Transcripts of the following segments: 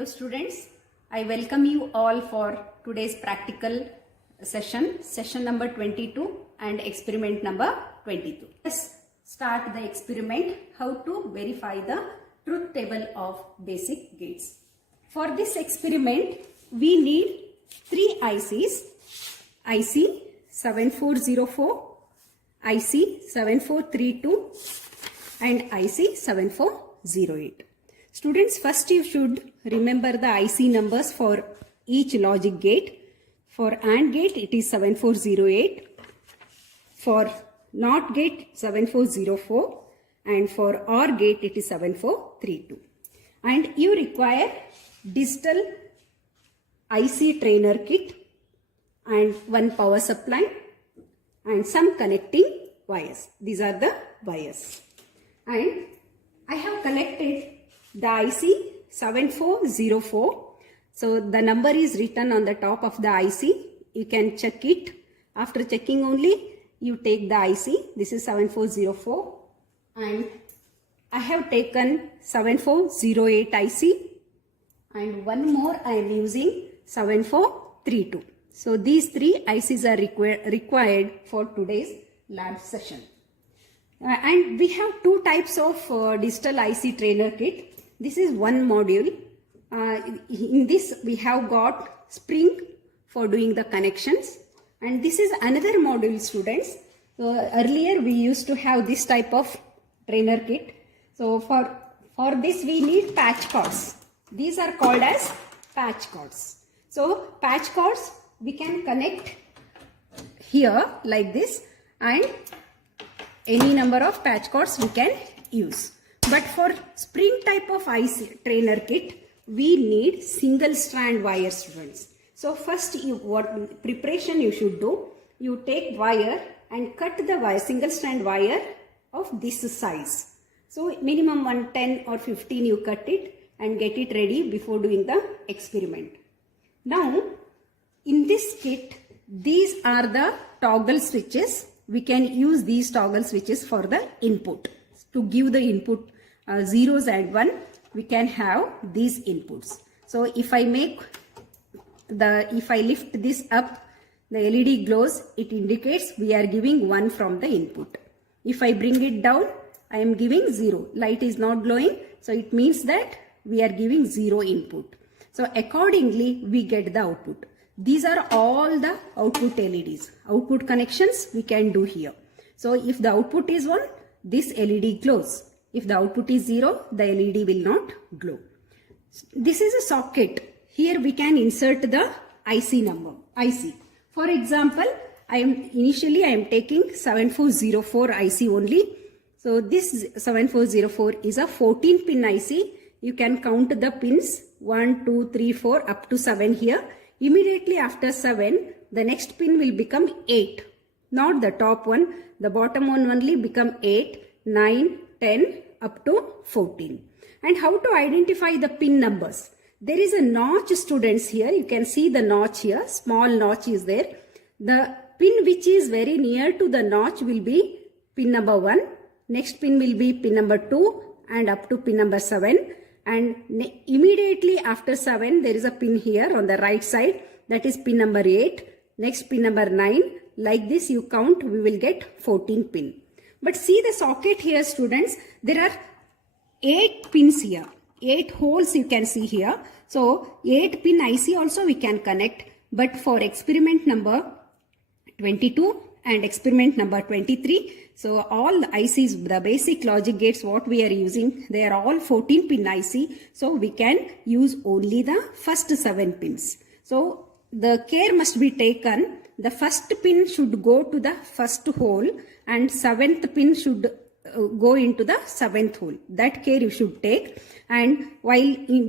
Hello students, I welcome you all for today's practical session number 22 and experiment number 22. Let's start the experiment how to verify the truth table of basic gates. For this experiment, we need 3 ICs, IC 7404, IC 7432 and IC 7408. Students, first you should remember the IC numbers for each logic gate. For AND gate it is 7408, for NOT gate 7404 and for OR gate it is 7432. And you require digital IC trainer kit and one power supply and some connecting wires. These are the wires. And I have collected the IC 7404. So the number is written on the top of the IC. You can check it. After checking only, you take the IC. This is 7404. And I have taken 7408 IC. And one more I am using 7432. So these 3 ICs are required for today's lab session. And we have 2 types of digital IC trainer kit. This is one module. In this we have got spring for doing the connections, and this is another module, students. Earlier we used to have this type of trainer kit. So for this we need patch cords. These are called as patch cords. So patch cords we can connect here like this, and any number of patch cords we can use. But for spring type of IC trainer kit, we need single strand wire, students. So first what preparation you should do, you take wire and cut the wire, single strand wire of this size. So minimum 110 or 15 you cut it and get it ready before doing the experiment. Now in this kit, these are the toggle switches. We can use these toggle switches for the input. To give the input zeros and 1, we can have these inputs. So if I lift this up, the LED glows, it indicates we are giving 1 from the input. If I bring it down, I am giving 0. Light is not glowing, so it means that we are giving 0 input. So accordingly, we get the output. These are all the output LEDs. Output connections we can do here. So if the output is 1, this LED glows. If the output is 0, the LED will not glow. This is a socket. Here we can insert the IC number. IC. For example, I am taking 7404 IC only. So this 7404 is a 14 pin IC. You can count the pins 1, 2, 3, 4 up to 7 here. Immediately after 7, the next pin will become 8. Not the top one. The bottom one only become 8, 9, 10 up to 14. And how to identify the pin numbers? There is a notch, students, here. You can see the notch here. Small notch is there. The pin which is very near to the notch will be pin number 1. Next pin will be pin number 2 and up to pin number 7. And immediately after 7, there is a pin here on the right side. That is pin number 8. Next pin number 9. Like this you count, we will get 14 pin. But see the socket here, students. There are 8 pins here. 8 holes you can see here. So 8 pin IC also we can connect. But for experiment number 22 and experiment number 23, so all the ICs, the basic logic gates what we are using, they are all 14 pin IC. So we can use only the first 7 pins. So the care must be taken. The first pin should go to the first hole and 7th pin should go into the 7th hole. That care you should take. And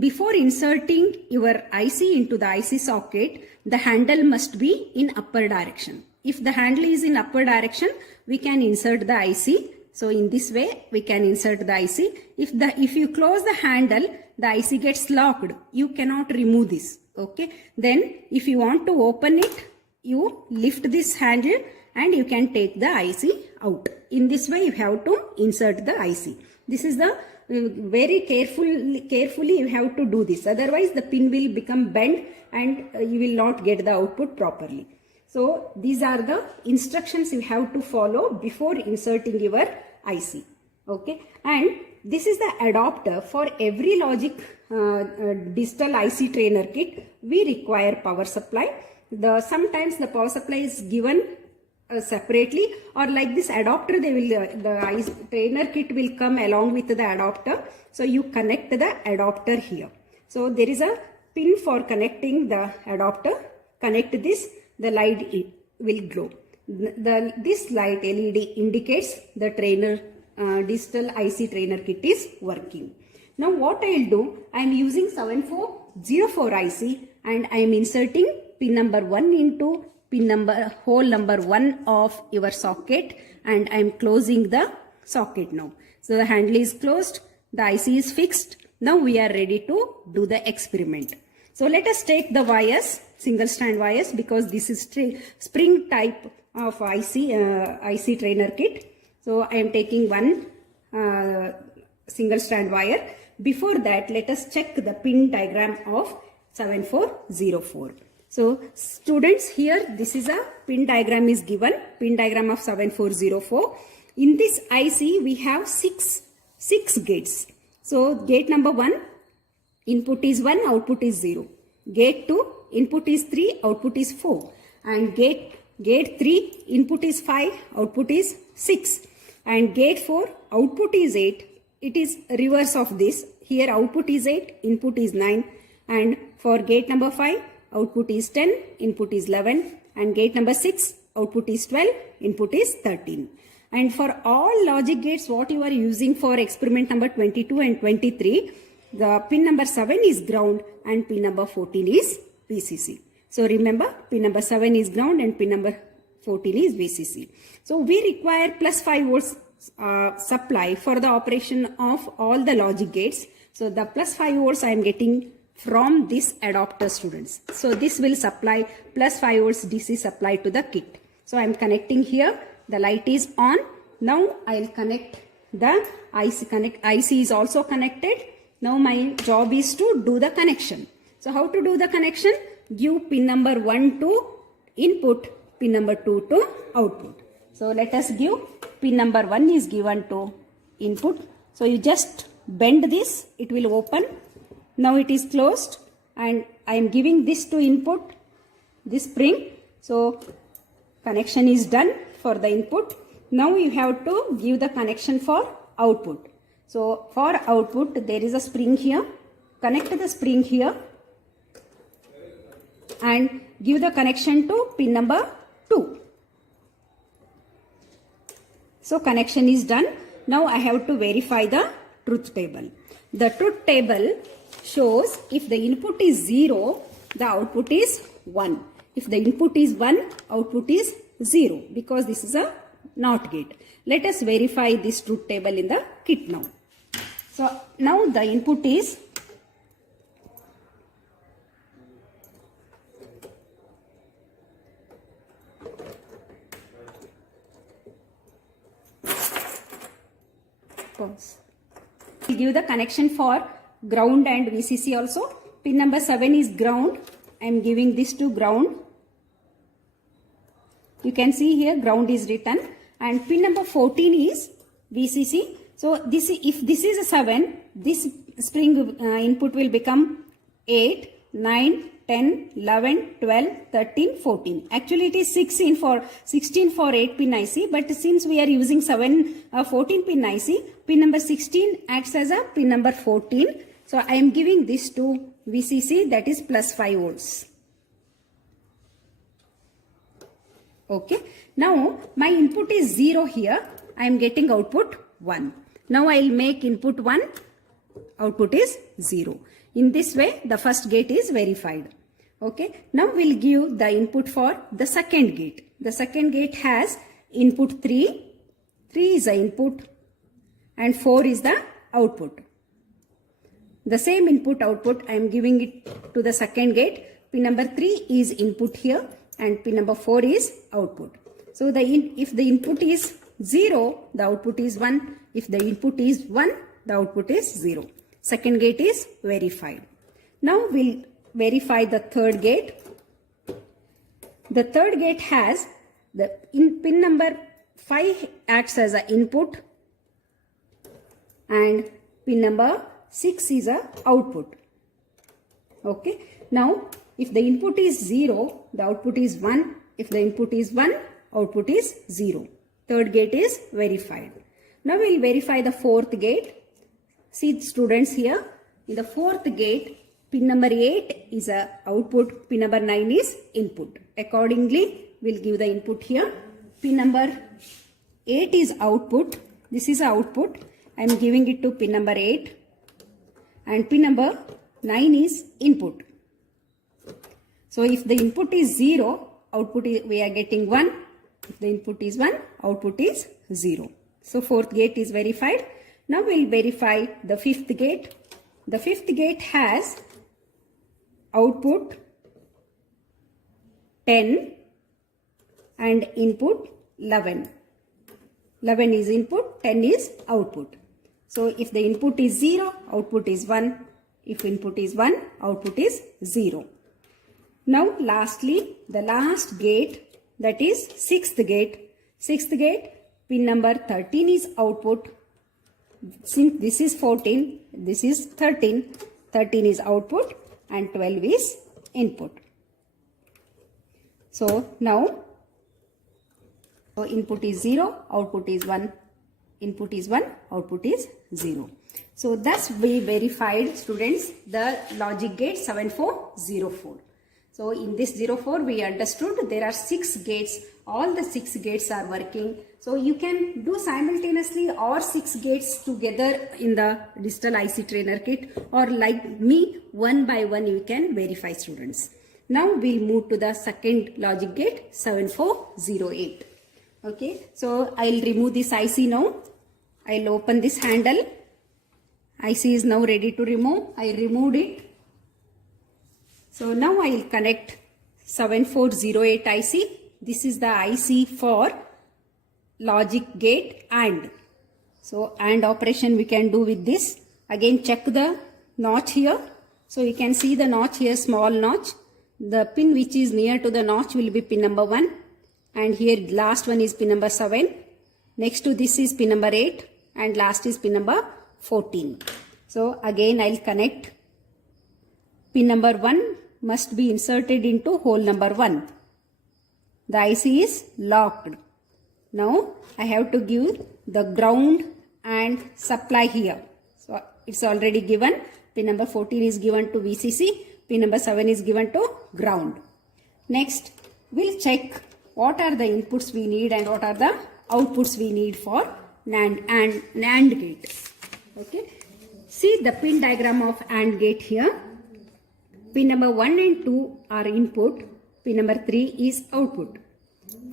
before inserting your IC into the IC socket, the handle must be in upper direction. If the handle is in upper direction, we can insert the IC. So in this way, we can insert the IC. If you close the handle, the IC gets locked. You cannot remove this. Okay. Then if you want to open it, you lift this handle and you can take the IC out. In this way you have to insert the IC. This is the very carefully you have to do this, otherwise the pin will become bent and you will not get the output properly. So these are the instructions you have to follow before inserting your IC. Okay, and this is the adapter. For every logic digital IC trainer kit we require power supply. Sometimes the power supply is given separately, or like this adapter they will the trainer kit will come along with the adapter. So you connect the adapter here. So there is a pin for connecting the adapter. Connect this, the light will glow. This light LED indicates the trainer digital IC trainer kit is working. Now what I will do, I am using 7404 IC and I am inserting pin number 1 into hole number 1 of your socket, and I am closing the socket now. So the handle is closed, the IC is fixed. Now we are ready to do the experiment. So let us take the wires, single strand wires, because this is spring type of IC trainer kit. So I am taking one single strand wire. Before that, let us check the pin diagram of 7404. So students, here this is a pin diagram is given, pin diagram of 7404. In this IC we have six gates. So gate number 1, input is 1, output is 0. Gate 2, input is 3, output is 4. And gate 3, input is 5, output is 6. And gate 4, output is 8. It is reverse of this. Here output is 8, input is 9. And for gate number 5, output is 10, input is 11. And gate number 6, output is 12, input is 13. And for all logic gates what you are using for experiment number 22 and 23, the pin number 7 is ground and pin number 14 is VCC. So remember, pin number 7 is ground and pin number 14 is VCC. So we require plus 5 volts supply for the operation of all the logic gates. So the plus 5 volts I am getting from this adapter, students. So this will supply plus 5 volts DC supply to the kit. So I am connecting here. The light is on. Now I will connect the IC. IC is also connected. Now my job is to do the connection. So how to do the connection? Give pin number 1 to input, pin number 2 to output. So let us give pin number 1 is given to input. So you just bend this, it will open. Now it is closed and I am giving this to input, this spring. So connection is done for the input. Now you have to give the connection for output. So for output there is a spring here. Connect the spring here and give the connection to pin number 2. So connection is done. Now I have to verify the truth table. The truth table shows if the input is 0, the output is 1. If the input is 1, output is 0, because this is a NOT gate. Let us verify this truth table in the kit now. So now the input is we give the connection for ground and VCC also. Pin number 7 is ground. I am giving this to ground. You can see here ground is written, and pin number 14 is VCC. So this, if this is a 7, this spring input will become 8, 9, 10, 11, 12, 13, 14. Actually it is 16 for 8 pin IC, but since we are using 14 pin IC, pin number 16 acts as a pin number 14. So I am giving this to VCC, that is plus 5 volts. Okay. Now my input is 0 here. I am getting output 1. Now I will make input 1. Output is 0. In this way the first gate is verified. Okay. Now we will give the input for the second gate. The second gate has input 3. 3 is the input and 4 is the output. The same input output I am giving it to the second gate. Pin number 3 is input here and pin number 4 is output. So if the input is 0, the output is 1. If the input is 1, the output is 0. Second gate is verified. Now we'll verify the third gate. The third gate has the pin number 5 acts as an input and pin number 6 is a output. Okay. Now if the input is 0, the output is 1. If the input is 1, output is 0. Third gate is verified. Now we will verify the fourth gate. See students here, in the fourth gate, pin number 8 is a output, pin number 9 is input. Accordingly, we will give the input here. Pin number 8 is output. This is output. I am giving it to pin number 8. And pin number 9 is input. So if the input is 0, output is, we are getting 1. If the input is 1, output is 0. So fourth gate is verified. Now we will verify the fifth gate. The fifth gate has output 10 and input 11. 11 is input, 10 is output. So if the input is 0, output is 1. If input is 1, output is 0. Now lastly, the last gate, that is sixth gate. Sixth gate, pin number 13 is output. Since this is 14, this is 13. 13 is output and 12 is input. So now, input is 0, output is 1. Input is 1, output is 0. So thus we verified, students, the logic gate 7404. So in this 04 we understood there are 6 gates. All the 6 gates are working. So you can do simultaneously or 6 gates together in the digital IC trainer kit, or like me, one by one you can verify, students. Now we'll move to the second logic gate 7408. Okay, so I'll remove this IC now. I'll open this handle. IC is now ready to remove. I removed it. So now I will connect 7408 IC. This is the IC for logic gate AND. So AND operation we can do with this. Again check the notch here. So you can see the notch here, small notch. The pin which is near to the notch will be pin number 1. And here last one is pin number 7. Next to this is pin number 8. And last is pin number 14. So again I will connect. Pin number 1 must be inserted into hole number 1. The IC is locked. Now I have to give the ground and supply here. So it's already given. Pin number 14 is given to VCC. Pin number 7 is given to ground. Next we'll check what are the inputs we need and what are the outputs we need for NAND and NAND gate. Okay. See the pin diagram of AND gate here. Pin number 1 and 2 are input. Pin number 3 is output.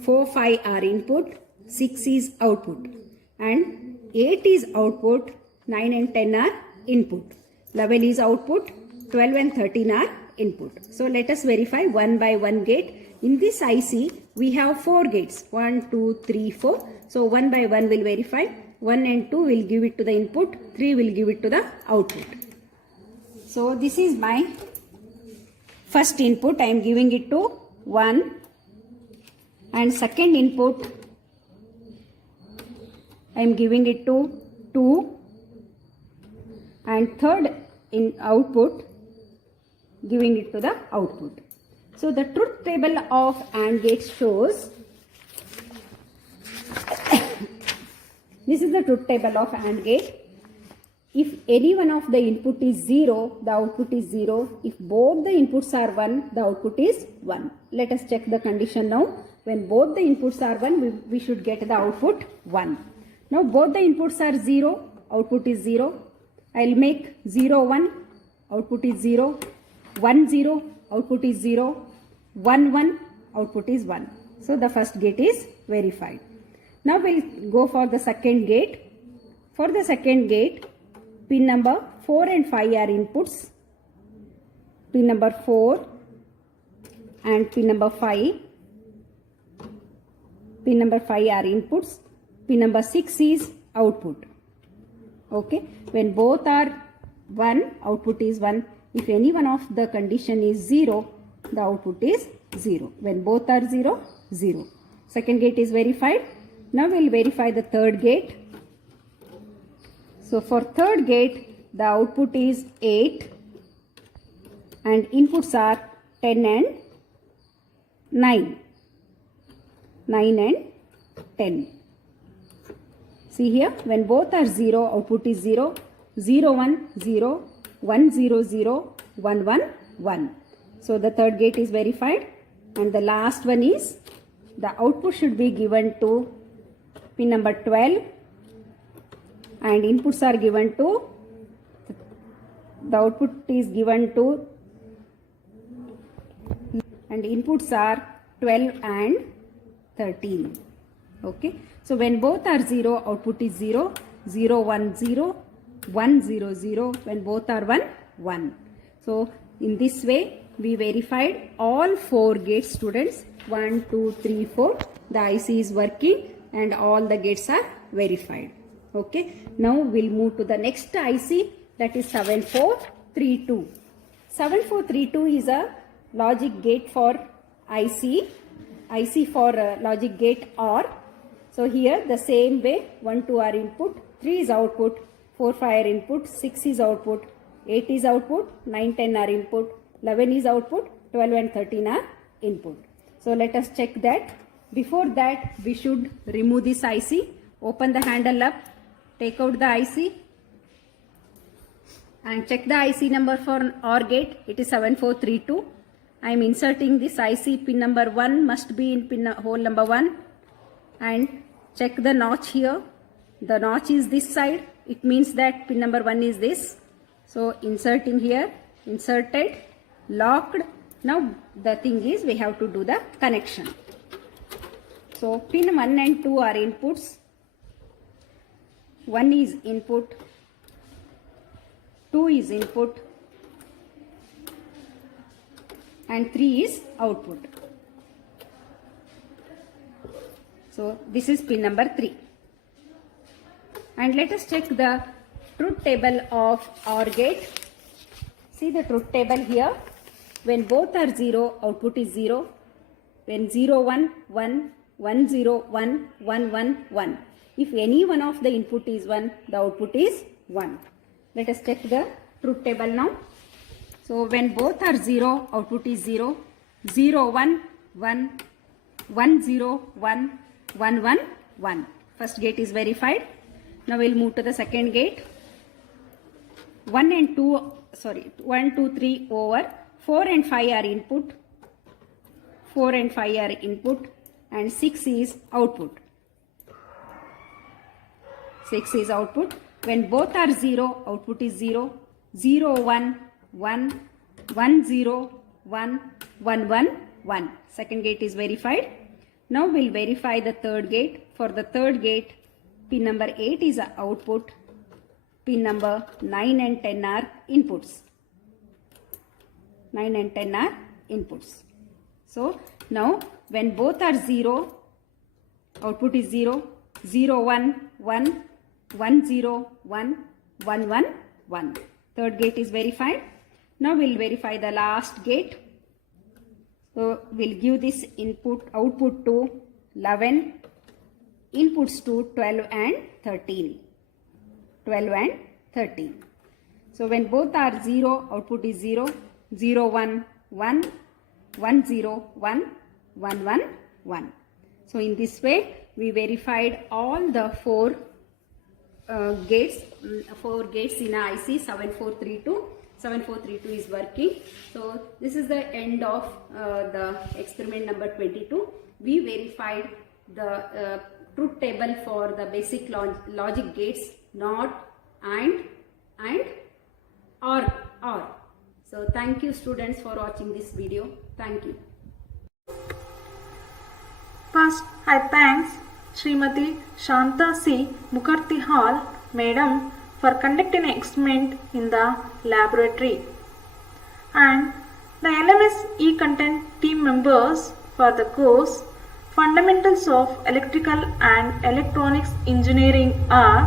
4, 5 are input. 6 is output. And 8 is output. 9 and 10 are input. 11 is output. 12 and 13 are input. So let us verify one by one gate. In this IC, we have 4 gates. 1, 2, 3, 4. So one by one we'll verify. 1 and 2 will give it to the input. 3 will give it to the output. So this is my first input. I am giving it to 1. And second input, I am giving it to 2. And third in output, giving it to the output. So the truth table of AND gate shows this is the truth table of AND gate. If any one of the input is 0, the output is 0. If both the inputs are 1, the output is 1. Let us check the condition now. When both the inputs are 1, we should get the output 1. Now both the inputs are 0, output is 0. I will make 0, 1, output is 0. 1, 0, output is 0. 1, 1, output is 1. So the first gate is verified. Now we'll go for the second gate. For the second gate, pin number 4 and 5 are inputs. Pin number 4 and pin number 5. pin number 5 are inputs, pin number 6 is output. Okay, when both are 1, output is 1. If any one of the condition is 0, the output is 0. When both are 0, 0. Second gate is verified. Now we will verify the third gate. So for third gate, the output is 8 and inputs are 10 and 9. 9 and 10. See here, when both are 0, output is 0. 0, 1, 0, 1, 0, 0, 1, 1, 1. So the third gate is verified. And the last one is, the output should be given to pin number 12 and inputs are given to, the output is given to, and inputs are 12 and 13. Okay. So when both are 0, output is 0, 0, 1, 0, 1, 0, 0. When both are 1, 1. So in this way, we verified all 4 gates, students. 1, 2, 3, 4. The IC is working and all the gates are verified. Okay. Now we'll move to the next IC, that is 7432. 7432 is a logic gate for IC for logic gate OR. So here the same way, 1, 2 are input, 3 is output, 4, 5 are input, 6 is output, 8 is output, 9, 10 are input, 11 is output, 12 and 13 are input. So let us check that. Before that, we should remove this IC, open the handle up, take out the IC and check the IC number for OR gate. It is 7432. I am inserting this IC, pin number 1 must be in pin hole number 1 and check the notch here. The notch is this side. It means that pin number 1 is this. So insert in here, inserted, locked. Now the thing is, we have to do the connection. So pin 1 and 2 are inputs. 1 is input, 2 is input and 3 is output. So this is pin number 3. And let us check the truth table of OR gate. See the truth table here. When both are 0, output is 0. When 0, 1, 1, 1, 0, 1, 1, 1, 1. If any one of the input is 1, the output is 1. Let us check the truth table now. So when both are 0, output is 0. 0, 1, 1, 1, 0, 1, 1, 1, 1. First gate is verified. Now we'll move to the second gate. 1, 2, 3 over. 4 and 5 are input. 4 and 5 are input and 6 is output. 6 is output. When both are 0, output is 0. 0, 1, 1, 1, 0, 1, 1, 1, 1. Second gate is verified. Now we'll verify the third gate. For the third gate, pin number 8 is output. Pin number 9 and 10 are inputs. 9 and 10 are inputs. So now when both are 0, output is 0. 0, 1, 1, 1, 0, 1, 1, 1, 1. Third gate is verified. Now we'll verify the last gate. So we'll give this output to 11, inputs to 12 and 13. 12 and 13. So when both are 0, output is 0. 0, 1, 1, 1, 0, 1, 1, 1, 1. So in this way, we verified all the 4 gates in IC 7432. 7432 is working. So this is the end of the experiment number 22. We verified the truth table for the basic logic gates, not, and or. So thank you students for watching this video. Thank you. First, I thanks Srimati Shanta C. Mukherjee Hall, Madam, for conducting an experiment in the laboratory, and the LMS e-content team members for the course Fundamentals of Electrical and Electronics Engineering are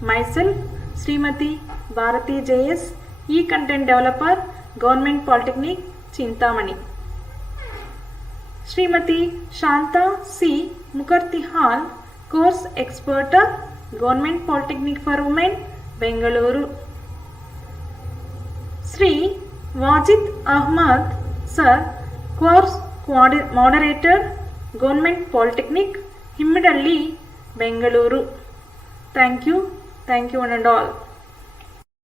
myself, Srimati Bharati JS, E-Content Developer, Government Polytechnic, Chintamani. Srimati Shanta C. Mukherjee Hall, Course Expert, Government Polytechnic for Women, Bengaluru. Sri Wajid Ahmad Sir, Course Moderator, Government Polytechnic, Himmidalli, Bengaluru. Thank you one and all.